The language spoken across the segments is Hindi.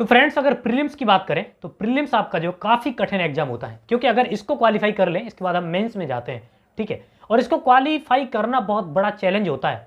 तो फ्रेंड्स अगर प्रीलिम्स की बात करें तो प्रीलिम्स आपका जो काफ़ी कठिन एग्जाम होता है, क्योंकि अगर इसको क्वालिफाई कर लें इसके बाद हम मेंस में जाते हैं, ठीक है। और इसको क्वालिफाई करना बहुत बड़ा चैलेंज होता है,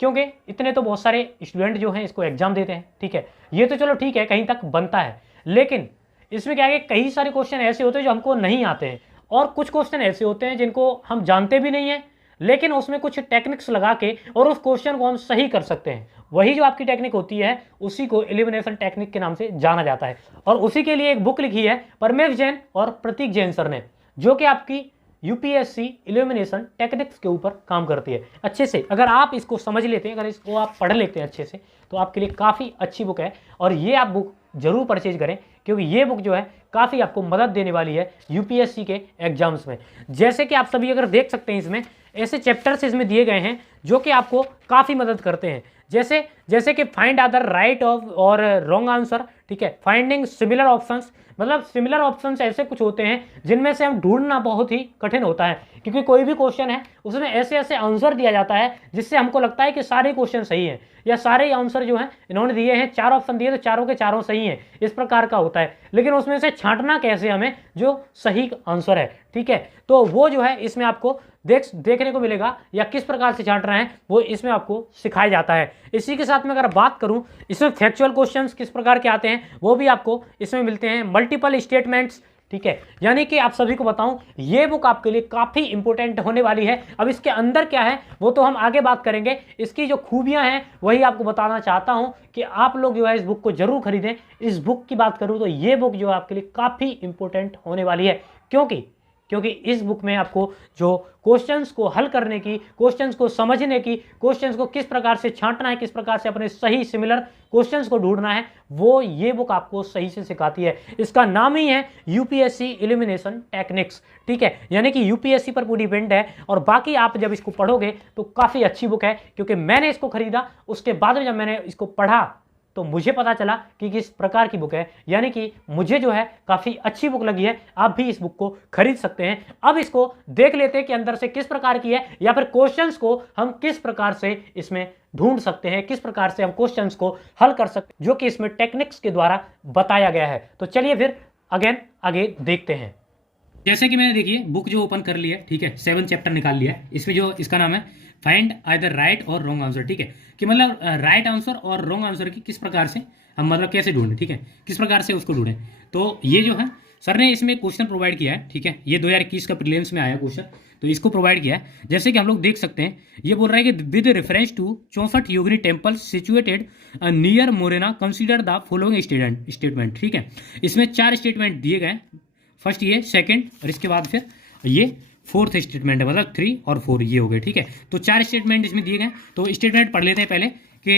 क्योंकि इतने तो बहुत सारे स्टूडेंट जो हैं इसको एग्जाम देते हैं, ठीक है। ये तो चलो ठीक है, कहीं तक बनता है, लेकिन इसमें क्या है कि कई सारे क्वेश्चन ऐसे होते हैं जो हमको नहीं आते हैं, और कुछ क्वेश्चन ऐसे होते हैं जिनको हम जानते भी नहीं हैं, लेकिन उसमें कुछ टेक्निक्स लगा के और उस क्वेश्चन को हम सही कर सकते हैं। वही जो आपकी टेक्निक होती है उसी को एलिमिनेशन टेक्निक के नाम से जाना जाता है, और उसी के लिए एक बुक लिखी है परमेश जैन और प्रतीक जैन सर ने, जो कि आपकी यूपीएससी इल्यूमिनेशन टेक्निक्स के ऊपर काम करती है। अच्छे से अगर आप इसको समझ लेते हैं, अगर इसको आप पढ़ लेते हैं अच्छे से, तो आपके लिए काफ़ी अच्छी बुक है, और ये आप बुक जरूर परचेज करें, क्योंकि ये बुक जो है काफ़ी आपको मदद देने वाली है यूपीएससी के एग्जाम्स में। जैसे कि आप सभी अगर देख सकते हैं, इसमें ऐसे चैप्टर्स इसमें दिए गए हैं जो कि आपको काफ़ी मदद करते हैं, जैसे जैसे कि फाइंड अदर राइट ऑफ और रॉन्ग आंसर, ठीक है। फाइंडिंग सिमिलर ऑप्शंस, मतलब सिमिलर ऑप्शंस ऐसे कुछ होते हैं जिनमें से हम ढूंढना बहुत ही कठिन होता है, क्योंकि कोई भी क्वेश्चन है उसमें ऐसे ऐसे आंसर दिया जाता है जिससे हमको लगता है कि सारे क्वेश्चन सही हैं, या सारे आंसर जो हैं इन्होंने दिए हैं, 4 ऑप्शन दिए तो चारों के चारों सही हैं, इस प्रकार का होता है। लेकिन उसमें से छांटना कैसे हमें जो सही आंसर है, ठीक है, तो वो जो है इसमें आपको देखने को मिलेगा, या किस प्रकार से छांटना है वो इसमें आपको सिखाया जाता है। इसी के साथ में अगर बात करूं, इसमें फैक्चुअल क्वेश्चंस किस प्रकार के आते हैं वो भी आपको इसमें मिलते हैं, मल्टीपल स्टेटमेंट्स, ठीक है। यानी कि आप सभी को बताऊं, ये बुक आपके लिए काफ़ी इंपॉर्टेंट होने वाली है। अब इसके अंदर क्या है वो तो हम आगे बात करेंगे, इसकी जो खूबियां हैं वही आपको बताना चाहता हूं कि आप लोग जो है इस बुक को जरूर खरीदें। इस बुक की बात करूं तो ये बुक जो है आपके लिए काफ़ी इंपॉर्टेंट होने वाली है, क्योंकि इस बुक में आपको जो क्वेश्चंस को हल करने की, क्वेश्चंस को समझने की, क्वेश्चंस को किस प्रकार से छांटना है, किस प्रकार से अपने सही सिमिलर क्वेश्चंस को ढूंढना है, वो ये बुक आपको सही से सिखाती है। इसका नाम ही है यूपीएससी इल्यूमिनेशन टेक्निक्स, ठीक है। यानी कि यूपीएससी पर पूरी डिपेंड है, और बाकी आप जब इसको पढ़ोगे तो काफ़ी अच्छी बुक है, क्योंकि मैंने इसको खरीदा, उसके बाद में जब मैंने इसको पढ़ा तो मुझे पता चला कि किस प्रकार की बुक है, यानी कि मुझे जो है काफ़ी अच्छी बुक लगी है। आप भी इस बुक को खरीद सकते हैं। अब इसको देख लेते हैं कि अंदर से किस प्रकार की है, या फिर क्वेश्चंस को हम किस प्रकार से इसमें ढूंढ सकते हैं, किस प्रकार से हम क्वेश्चंस को हल कर सकते हैं, जो कि इसमें टेक्निक्स के द्वारा बताया गया है। तो चलिए फिर आगे देखते हैं। जैसे कि मैंने देखिए बुक जो ओपन कर लिया है, ठीक है, 7 चैप्टर निकाल लिया है। इसमें जो इसका नाम है फाइंड आइदर राइट और रॉन्ग आंसर, ठीक है, कि मतलब राइट आंसर और रॉन्ग आंसर की किस प्रकार से हम मतलब कैसे ढूंढें, ठीक है, किस प्रकार से उसको ढूंढें। तो ये जो है सर ने इसमें क्वेश्चन प्रोवाइड किया है, ठीक है, ये 2021 का प्रीलिम्स में आया क्वेश्चन, तो इसको प्रोवाइड किया है। जैसे कि हम लोग देख सकते हैं, ये बोल रहा है कि with reference to 64 Yogini temple situated near Morena consider the following statement, ठीक है। इसमें 4 स्टेटमेंट दिए गए, फर्स्ट ये, सेकंड, और इसके बाद फिर ये फोर्थ स्टेटमेंट है, मतलब 3 और 4 ये हो गए, ठीक है। तो 4 स्टेटमेंट इसमें दिए गए, तो स्टेटमेंट पढ़ लेते हैं पहले कि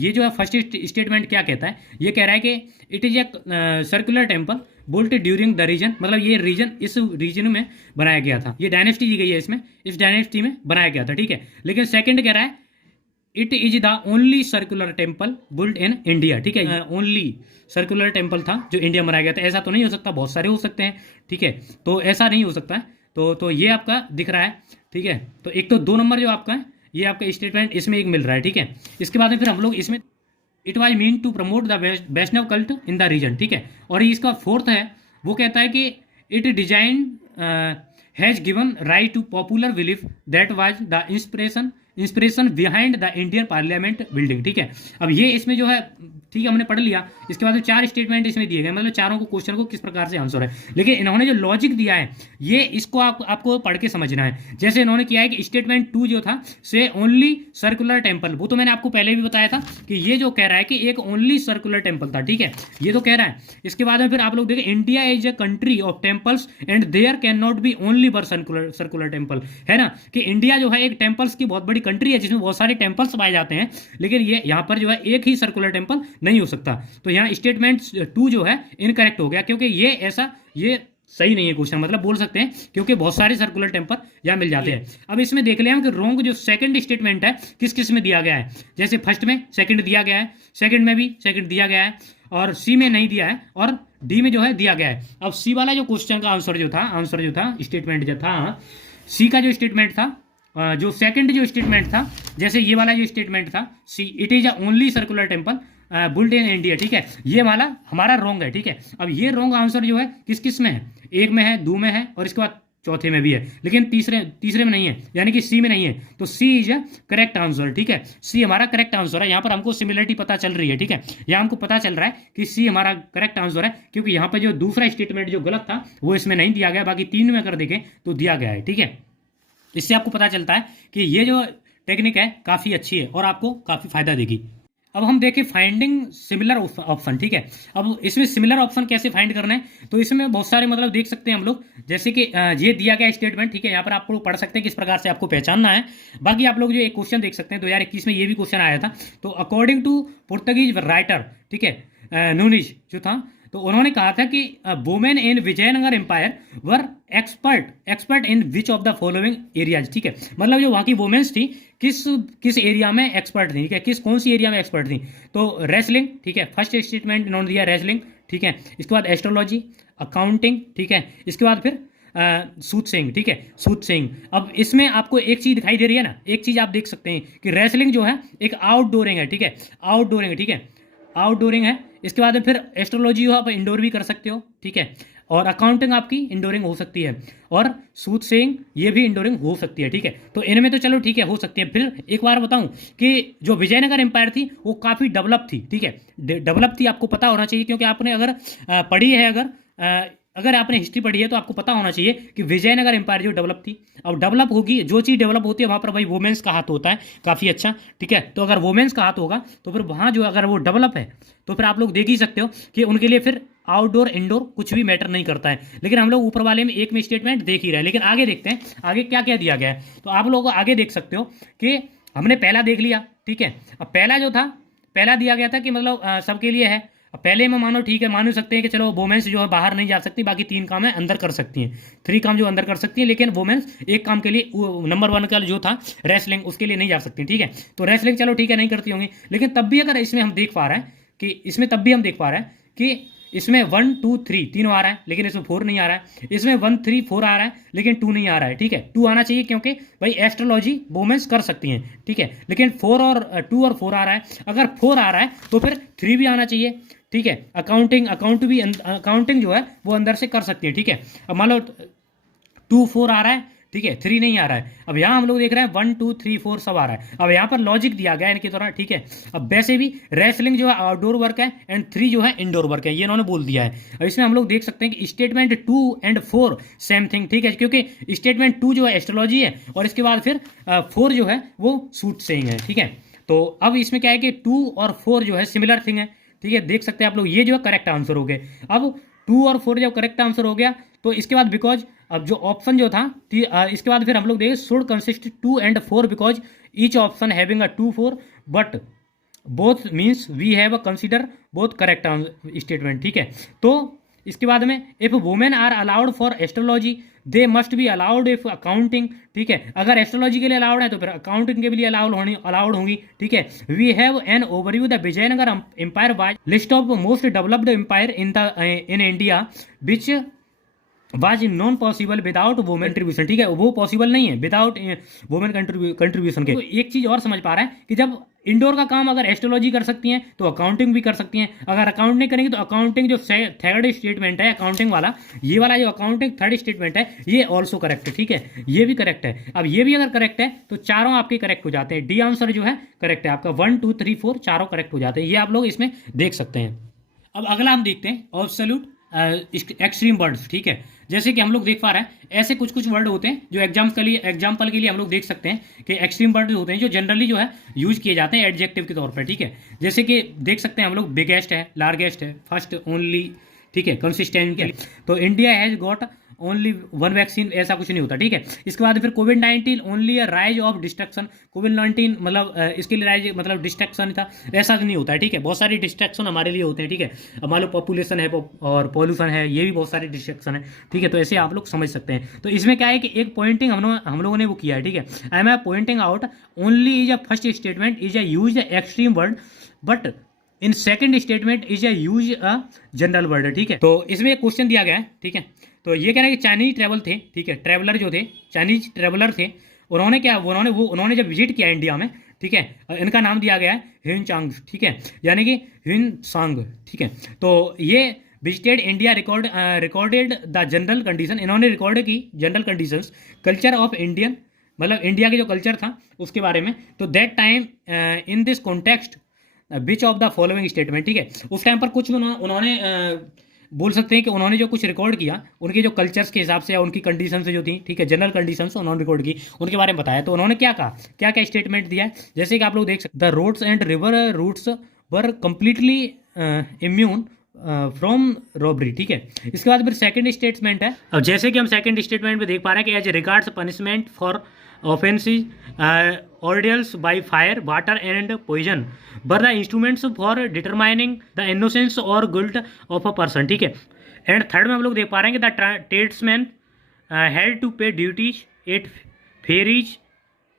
ये जो है फर्स्ट स्टेटमेंट क्या कहता है। ये कह रहा है कि it is a circular temple built during the region, मतलब ये रीजन इस रीजन में बनाया गया था, ये डायनेस्टी दी गई है इसमें, इस डायनेस्टी में बनाया गया था, ठीक है। लेकिन सेकंड कह रहा है it is the only circular temple built in India, ठीक है, ओनली सर्कुलर टेम्पल था जो इंडिया में बनाया गया था। ऐसा तो नहीं हो सकता, बहुत सारे हो सकते हैं, ठीक है, तो ऐसा नहीं हो सकता है। तो ये आपका दिख रहा है, ठीक है। तो एक तो 2 नंबर जो आपका है ये आपका स्टेटमेंट इसमें एक मिल रहा है, ठीक है। इसके बाद में फिर हम लोग इसमें it was mean to promote the Vaishnava cult in the region, ठीक है। और इसका फोर्थ है, वो कहता है कि it design has given right to popular belief that was the inspiration behind the Indian parliament building, ठीक है। अब ये इसमें जो है, ठीक है, हमने पढ़ लिया। इसके बाद 4 स्टेटमेंट इसमें दिए गए, मतलब चारों को क्वेश्चन को किस प्रकार से आंसर है, लेकिन इन्होंने जो लॉजिक दिया है ये इसको आपको पढ़ के समझना है। जैसे इन्होंने किया है कि स्टेटमेंट 2 जो था से ओनली सर्कुलर टेम्पल, वो तो मैंने आपको पहले भी बताया था कि ये जो कह रहा है कि एक ओनली सर्कुलर टेम्पल था, ठीक है, ये तो कह रहा है। इसके बाद में फिर आप लोग देखें, India is a country of temples and there can not be only one circular temple, है ना, कि इंडिया जो है एक टेम्पल्स की बहुत बड़ी कंट्री है जिसमें बहुत सारे टेम्पल्स पाए जाते हैं, लेकिन ये यहाँ पर जो है एक ही सर्कुलर टेम्पल नहीं हो सकता। तो यहाँ स्टेटमेंट 2 जो है इनकरेक्ट हो गया, क्योंकि ये सही नहीं है क्वेश्चन, मतलब बोल सकते हैं, क्योंकि बहुत सारे सर्कुलर टेम्पल यहाँ मिल जाते हैं। अब इसमें देख लें हम कि रॉन्ग जो सेकंड स्टेटमेंट है किस किस में दिया गया है। जैसे फर्स्ट में सेकंड दिया गया है, सेकंड में भी सेकंड दिया गया है, और सी में नहीं दिया है, और डी में जो है दिया गया है। अब सी वाला जो क्वेश्चन का आंसर जो था स्टेटमेंट जो था, सी का जो स्टेटमेंट था, जो सेकंड जो स्टेटमेंट था, जैसे ये वाला जो स्टेटमेंट था C, it is a only circular temple, built in India, ठीक है, ये हमारा रॉन्ग है, ठीक है। अब ये रॉन्ग आंसर जो है किस किस में है, एक में है, दो में है और इसके बाद चौथे में भी है, लेकिन तीसरे में नहीं है, यानी कि सी में नहीं है। तो सी इज अ करेक्ट आंसर, ठीक है, सी हमारा करेक्ट आंसर है। यहाँ पर हमको सिमिलरिटी पता चल रही है, ठीक है, यहाँ हमको पता चल रहा है कि सी हमारा करेक्ट आंसर है, क्योंकि यहाँ पर जो दूसरा स्टेटमेंट जो गलत था वो इसमें नहीं दिया गया, बाकी तीन में अगर देखें तो दिया गया है, ठीक है। इससे आपको पता चलता है कि ये जो टेक्निक है काफ़ी अच्छी है और आपको काफ़ी फायदा देगी। अब हम देखें फाइंडिंग सिमिलर ऑप्शन, ठीक है। अब इसमें सिमिलर ऑप्शन कैसे फाइंड करना है, तो इसमें बहुत सारे मतलब देख सकते हैं हम लोग, जैसे कि ये दिया गया स्टेटमेंट, ठीक है, यहाँ पर आप लोग पढ़ सकते हैं किस प्रकार से आपको पहचानना है। बाकी आप लोग जो एक क्वेश्चन देख सकते हैं 2021 में ये भी क्वेश्चन आया था। तो अकॉर्डिंग टू पुर्तगीज राइटर, ठीक है, नूनिज जो था, तो उन्होंने कहा था कि women in Vijayanagara empire were expert in which of the following areas, ठीक है, मतलब जो वहाँ की वुमेन्स थी किस किस एरिया में एक्सपर्ट थी, ठीक है, कौन सी एरिया में एक्सपर्ट थी। तो रेसलिंग, ठीक है, फर्स्ट स्टेटमेंट इन्होंने दिया रेसलिंग, ठीक है, इसके बाद एस्ट्रोलॉजी, अकाउंटिंग, ठीक है, इसके बाद फिर सूट सेइंग, ठीक है, सूट सेइंग। अब इसमें आपको एक चीज दिखाई दे रही है ना, एक चीज आप देख सकते हैं कि रेसलिंग जो है एक आउटडोरिंग है, ठीक है, आउटडोरिंग है, ठीक है, आउटडोरिंग है। इसके बाद फिर एस्ट्रोलॉजी हो आप इंडोर भी कर सकते हो, ठीक है, और अकाउंटिंग आपकी इंडोरिंग हो सकती है, और सूट सेइंग ये भी इंडोरिंग हो सकती है, ठीक है। तो इनमें तो चलो ठीक है हो सकती है। फिर एक बार बताऊं कि जो विजयनगर एम्पायर थी वो काफ़ी डेवलप थी, ठीक है, डेवलप थी, आपको पता होना चाहिए, क्योंकि आपने अगर पढ़ी है, अगर आपने हिस्ट्री पढ़ी है तो आपको पता होना चाहिए कि विजयनगर एम्पायर जो डेवलप थी। अब डेवलप होगी, जो चीज़ डेवलप होती है वहाँ पर भाई वुमेन्स का हाथ होता है काफ़ी अच्छा, ठीक है। तो अगर वुमेन्स का हाथ होगा तो फिर वहाँ जो अगर वो डेवलप है तो फिर आप लोग देख ही सकते हो कि उनके लिए फिर आउटडोर इंडोर कुछ भी मैटर नहीं करता है। लेकिन हम लोग ऊपर वाले में एक में स्टेटमेंट देख ही रहे हैं, लेकिन आगे देखते हैं आगे क्या क्या दिया गया है। तो आप लोग आगे देख सकते हो कि हमने पहला देख लिया, ठीक है। अब पहला जो था, पहला दिया गया था कि मतलब सबके लिए है। अब पहले में मानो ठीक है, मान सकते हैं कि चलो वुमेन्स जो है बाहर नहीं जा सकती, बाकी तीन काम है अंदर कर सकती हैं, थ्री काम जो अंदर कर सकती हैं, लेकिन वुमेन्स एक काम के लिए नंबर वन का जो था रेसलिंग उसके लिए नहीं जा सकती, ठीक है। तो रेसलिंग चलो ठीक है नहीं करती होंगी, लेकिन तब भी अगर इसमें हम देख पा रहे हैं कि इसमें तब भी हम देख पा रहे हैं कि इसमें 1 2 3 तीनों आ रहा है, लेकिन इसमें 4 नहीं आ रहा है। इसमें 1 3 4 आ रहा है, लेकिन 2 नहीं आ रहा है, ठीक है। 2 आना चाहिए क्योंकि भाई एस्ट्रोलॉजी वुमेन्स कर सकती हैं, ठीक है, लेकिन 4 और 2 और 4 आ रहा है। अगर 4 आ रहा है तो फिर 3 भी आना चाहिए, ठीक है। अकाउंटिंग जो है वो अंदर से कर सकती है, ठीक है। अब मान लो 2 4 आ रहा है, ठीक है, 3 नहीं आ रहा है। अब यहाँ हम लोग देख रहे हैं 1 2 3 4 सब आ रहा है। अब यहाँ पर लॉजिक दिया गया है इनकी तरह, ठीक है। अब वैसे भी रेसलिंग जो है आउटडोर वर्क है एंड 3 जो है इंडोर वर्क है, ये इन्होंने बोल दिया है। अब इसमें हम लोग देख सकते हैं कि स्टेटमेंट 2 एंड 4 सेम थिंग, ठीक है, क्योंकि स्टेटमेंट 2 जो है एस्ट्रोलॉजी है और इसके बाद फिर 4 जो है वो सूट सेइंग है, ठीक है। तो अब इसमें क्या है कि 2 और 4 जो है सिमिलर थिंग है, ठीक है, देख सकते हैं आप लोग, ये जो है करेक्ट आंसर हो गए। अब 2 और 4 जब करेक्ट आंसर हो गया तो इसके बाद बिकॉज अब जो ऑप्शन जो था इसके बाद फिर हम लोग देखें should consist 2 and 4 because each option having a 2 4 but both means we have a consider both correct statement, ठीक है। तो इसके बाद में if women are allowed for astrology they must be allowed if accounting, ठीक है, अगर एस्ट्रोलॉजी के लिए अलाउड है तो फिर अकाउंटिंग के लिए अलाउड होंगी, ठीक है। We have an overview the Vijayanagara empire by list of most developed empire in India which was non possible without women contribution, ठीक है, वो पॉसिबल नहीं है विदाउट वुमेन कंट्रीब्यूशन के। तो एक चीज और समझ पा रहे हैं कि जब इंडोर का काम अगर एस्ट्रोलॉजी कर सकती हैं तो अकाउंटिंग भी कर सकती हैं, अगर अकाउंटिंग करेंगे तो अकाउंटिंग जो थर्ड स्टेटमेंट है अकाउंटिंग वाला, ये वाला जो अकाउंटिंग थर्ड स्टेटमेंट है ये ऑल्सो करेक्ट है, ठीक है, ये भी करेक्ट है। अब ये भी अगर करेक्ट है तो चारों आपके करेक्ट हो जाते हैं, डी आंसर जो है करेक्ट है आपका, 1 2 3 4 चारों करेक्ट हो जाते हैं, ये आप लोग इसमें देख सकते हैं। अब अगला हम देखते हैं ऑब्सोल्यूट एक्सट्रीम वर्ड्स, ठीक है। जैसे कि हम लोग देख पा रहे हैं ऐसे कुछ कुछ वर्ड होते हैं जो एग्जाम्पल के लिए हम लोग देख सकते हैं कि एक्सट्रीम वर्ड होते हैं जो जनरली जो है यूज किए जाते हैं एडजेक्टिव के तौर पर, ठीक है। जैसे कि देख सकते हैं हम लोग बिगेस्ट है, लार्जेस्ट है, फर्स्ट, ओनली, ठीक है, कंसिस्टेंट है। तो India has got only 1 vaccine, ऐसा कुछ नहीं होता, ठीक है। इसके बाद फिर कोविड-19 only a rise of destruction, कोविड-19 मतलब इसके लिए राइज मतलब डिस्ट्रक्शन था, ऐसा नहीं होता है, ठीक है। बहुत सारी डिस्ट्रक्शन हमारे लिए होते हैं, ठीक है। अब मान लो पॉपुलेशन है और पॉल्यूशन है, ये भी बहुत सारी डिस्ट्रक्शन है, ठीक है। तो ऐसे आप लोग समझ सकते हैं। तो इसमें क्या है कि एक पॉइंटिंग हम लोगों ने वो किया है, ठीक है। I am pointing out only is a first statement is a use extreme word but in second statement is a use a general word, ठीक है। तो इसमें एक क्वेश्चन दिया गया है, ठीक है। तो ये कह रहे हैं कि चाइनीज ट्रैवल थे, ठीक है, ट्रैवलर जो थे चाइनीज ट्रैवलर थे, उन्होंने जब विजिट किया इंडिया में, ठीक है, इनका नाम दिया गया है हिन चांग, ठीक है, यानी कि हिन सांग, ठीक है। तो ये visited India, recorded the general condition, इन्होंने रिकॉर्ड की general conditions, culture of Indian, मतलब इंडिया के जो कल्चर था उसके बारे में। तो that time in this context which of the following statement, ठीक है, उस टाइम पर कुछ उन्होंने बोल सकते हैं कि उन्होंने जो कुछ रिकॉर्ड किया उनके जो कल्चर्स के हिसाब से या उनकी कंडीशन से जो थी, ठीक है, जनरल कंडीशंस उन्होंने रिकॉर्ड की, उनके बारे में बताया। तो उन्होंने क्या कहा, क्या क्या स्टेटमेंट दिया है, जैसे कि आप लोग देख सकते, the roads and river routes were completely immune from robbery, ठीक है। इसके बाद फिर सेकंड स्टेटमेंट है। अब जैसे कि हम सेकंड स्टेटमेंट में देख पा रहे हैं कि as regards punishment for offences ordeals by fire, water and poison were the instruments for determining the innocence or guilt of a person, ठीक है। एंड थर्ड में हम लोग देख पा रहे हैं कि the tradesman had to pay duties at ferries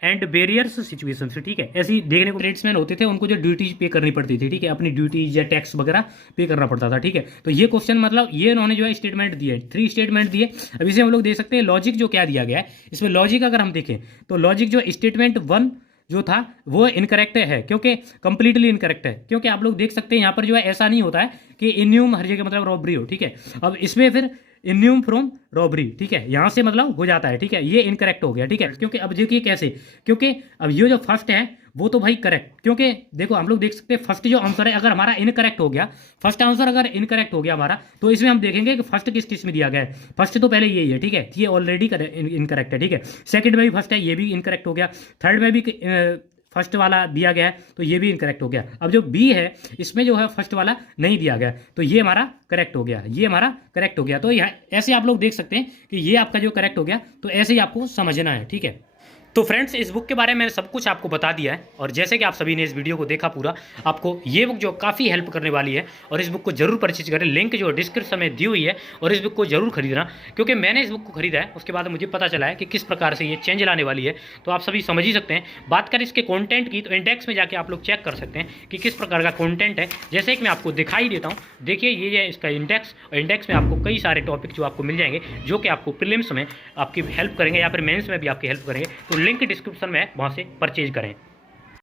and barriers situation से, ठीक है। ऐसे ही देखने को ट्रेड्समैन होते थे, उनको जो ड्यूटीज पे करनी पड़ती थी, ठीक है, अपनी ड्यूटीज या टैक्स वगैरह पे करना पड़ता था, ठीक है। तो ये क्वेश्चन मतलब ये इन्होंने जो है स्टेटमेंट दिए, 3 स्टेटमेंट दिए। अब इसे हम लोग देख सकते हैं लॉजिक जो क्या दिया गया है इसमें। लॉजिक अगर हम देखें तो लॉजिक जो स्टेटमेंट 1 जो था वो इनकरेक्ट है, क्योंकि कंप्लीटली इनकरेक्ट है, क्योंकि आप लोग देख सकते हैं यहाँ पर जो है ऐसा नहीं होता है कि इन्यूम हर जगह मतलब रॉबरी हो, ठीक है। अब इसमें फिर इन्यूम फ्रॉम रॉबरी, ठीक है, यहाँ से मतलब हो जाता है, ठीक है, ये इनकरेक्ट हो गया, ठीक है। क्योंकि अब देखिए कैसे, क्योंकि अब ये जो फर्स्ट है वो तो भाई करेक्ट, क्योंकि देखो हम लोग देख सकते हैं फर्स्ट जो आंसर है अगर हमारा इनकरेक्ट हो गया, फर्स्ट आंसर अगर इनकरेक्ट हो गया हमारा, तो इसमें हम देखेंगे कि फर्स्ट किस में दिया गया है। फर्स्ट तो पहले यही है, ठीक है, ये ऑलरेडी इनकरेक्ट है, ठीक है। सेकंड में भी फर्स्ट है, ये भी इनकरेक्ट हो गया। थर्ड में भी फर्स्ट वाला दिया गया है, तो ये भी इनकरेक्ट हो गया। अब जो बी है इसमें जो है फर्स्ट वाला नहीं दिया गया, तो ये हमारा करेक्ट हो गया, ये हमारा करेक्ट हो गया। तो यह ऐसे आप लोग देख सकते हैं कि ये आपका जो करेक्ट हो गया, तो ऐसे ही आपको समझना है, ठीक है। तो फ्रेंड्स इस बुक के बारे में मैंने सब कुछ आपको बता दिया है, और जैसे कि आप सभी ने इस वीडियो को देखा पूरा, आपको ये बुक जो काफ़ी हेल्प करने वाली है, और इस बुक को जरूर परचेज करें। लिंक जो डिस्क्रिप्शन में दी हुई है, और इस बुक को जरूर खरीदना, क्योंकि मैंने इस बुक को खरीदा है उसके बाद मुझे पता चला है कि किस प्रकार से ये चेंज लाने वाली है। तो आप सभी समझ ही सकते हैं। बात करें इसके कॉन्टेंट की, तो इंडेक्स में जाके आप लोग चेक कर सकते हैं कि किस प्रकार का कॉन्टेंट है। जैसे कि मैं आपको दिखाई देता हूँ, देखिए ये है इसका इंडेक्स, और इंडेक्स में आपको कई सारे टॉपिक जो आपको मिल जाएंगे, जो कि आपको प्रीलिम्स में आपकी हेल्प करेंगे या फिर मेंस में भी आपकी हेल्प करेंगे। तो लिंक डिस्क्रिप्शन में वहाँ से परचेज करें।